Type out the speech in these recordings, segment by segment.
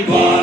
Bye.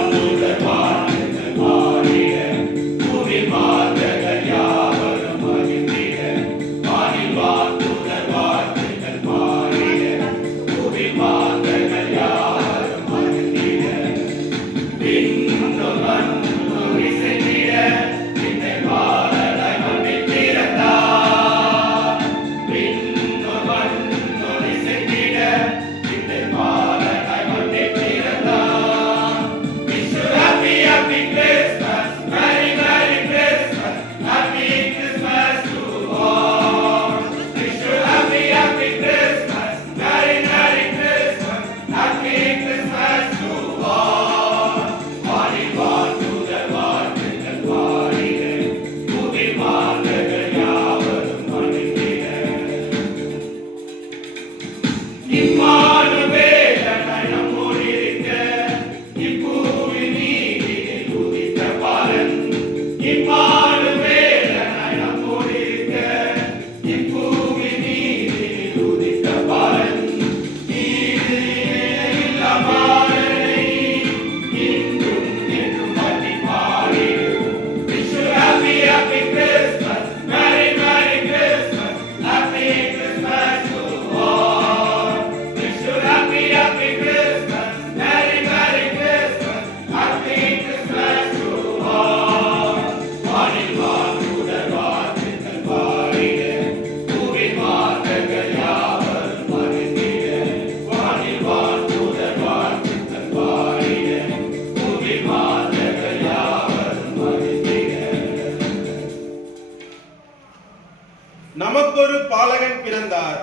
பிறந்தார்.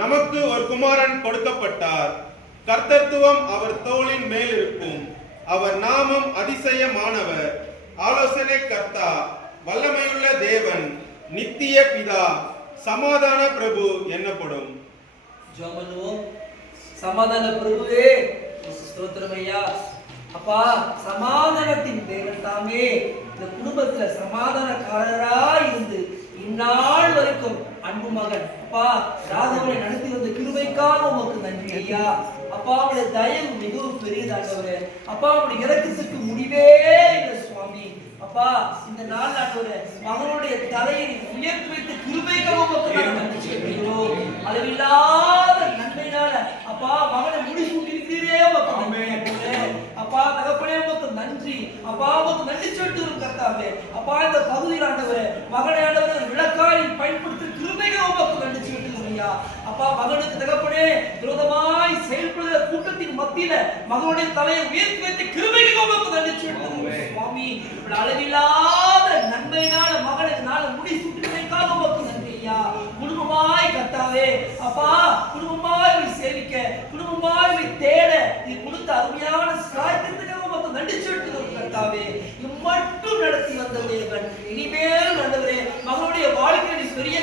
நமக்கு ஒரு குமாரன் கொடுக்கப்பட்டார். கர்த்தத்துவம் அவர் தோளின் மேல் இருக்கும். அவர் நாமம் அதிசயமானவர். ஆலோசனை கர்த்தா வல்லமையுள்ள தேவன் நித்திய பிதா சமாதான பிரபு என்னப்படும். சமாதான பிரபுவே ஸ்தோத்திரமையா அப்பா சமாதானத்தின் தேவன் தாமே. இந்த குடும்பத்துல சமாதானக்காரரா இருந்து இந்நாள் வரைக்கும் அன்பு மகன். அப்பா ராகவனை நடத்தி வந்த கிருபைக்காக உமக்கு நன்றி ஐயா. அப்பா உடைய தயவு மிகவும் பெரியதாண்டவரே அப்பா உடைய இறக்கத்துக்கு முடிவே இல்லை சுவாமி. அப்பா இந்த நாள் ஆண்டவரே மகனுடைய தலையை உயர்த்தி வைத்த கிருபைக்காக உமக்கு நன்றி சொல்கிறோம் அளவில்லாத நன்மையினால அப்பா மகனை முடிசூட்டிருக்கிறீரே உமக்கு. அப்பா தகப்பனே உமக்கு நன்றி. அப்பா உமக்கு நன்றி சொல்லிட்டு கர்த்தாவே. அப்பா இந்த பகுதியில் ஆண்டவரே மகனை ஆண்டவரே ஒரு கிருபைக்காக உமக்கு நன்றி சொல்லிட்டு ஐயா அப்பா மகனுக்கு தகப்பனே விரோதமாய் செயல்படுகிற கூட்டத்தின் மத்தியில மகனுடைய தலையை உயர்த்தி வைத்த கிருபைக்காக உமக்கு நன்றி சொல்லிட்டு சுவாமி அளவில்லாத நன்மையினால மகனுக்கு நாள முடி சுட்டுமைக்காக உமக்கு நன்றி ஐயா. குடும்பமாய் கத்தாவே அப்பா குடும்பமாய் சேவிக்க குடும்பமாய் தேட நீ கொடுத்த அருமையான சாயத்திற்காக உமக்கு நன்றி சொல்லிட்டு கத்தாவே. இம்மட்டும் நடத்தி வந்த தேவன். இனிமேல் நல்லவரே மகனுடைய வாழ்க்கையில் நீ பெரிய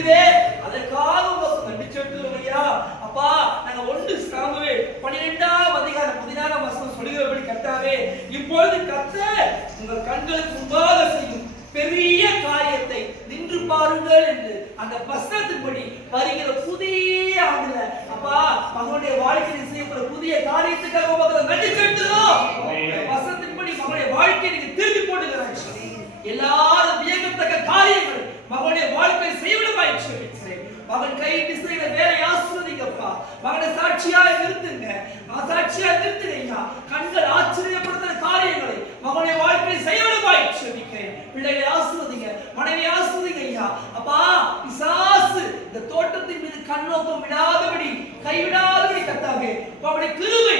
போகிறீரே அதற்காக உமக்கு நன்றி சொல்லிட்டு ஐயா அப்பா நாங்க ஒன்று சாமுவே பன்னிரெண்டாம் அதிகாரம் பதினாறாம் வசனம் சொல்லுகிறபடி கர்த்தாவே இப்பொழுது கர்த்தர் உங்கள் கண்களுக்கு முன்பாக செய்யும் பெரிய காரியத்தை நின்று பாருங்கள் என்று அந்த வசனத்தின்படி வருகிற புதிய ஆண்டுல அப்பா மகனுடைய வாழ்க்கையில் செய்யப்படுற புதிய காரியத்துக்காக உமக்கு நன்றி செலுத்துகிறோம். வசனத்தின்படி மகனுடைய வாழ்க்கையை நீங்க திருப்பி போடுகிறாங்க எல்லாரும் வியக்கத்தக்க காரியங்கள் மகனுடைய வாழ்க்கை செய்விடமாய் சொல்லிக்கிறேன் மகன் கை திசையில வேற ஆசிரியப்பா மகனை சாட்சியா நிறுத்துங்க. நான் சாட்சியா நிறுத்துங்க ஐயா. கண்கள் ஆச்சரியப்படுத்துற காரியங்களை மகனுடைய வாழ்க்கையை செய்யணுமாய் சொல்லிக்கிறேன் பிள்ளைகளை ஆசிர்வதிங்க. மனைவி ஆசிர்வதிங்க ஐயா. அப்பா பிசாசு இந்த தோட்டத்தின் மீது கண்ணோக்கம் விடாதபடி கைவிடாதபடி கத்தாவே அவருடைய கிருபை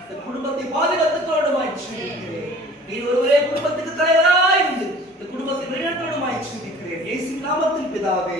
இந்த குடும்பத்தை பாதுகாத்துக்கொள்ளுமாய் சொல்லிக்கிறேன் நீ ஒருவரே குடும்பத்துக்கு தலைவராய் இருந்து இந்த குடும்பத்தை வழிநடத்தோடுமாய் சொல்லிக்கிறேன் ஏசி நாமத்தில் பிதாவே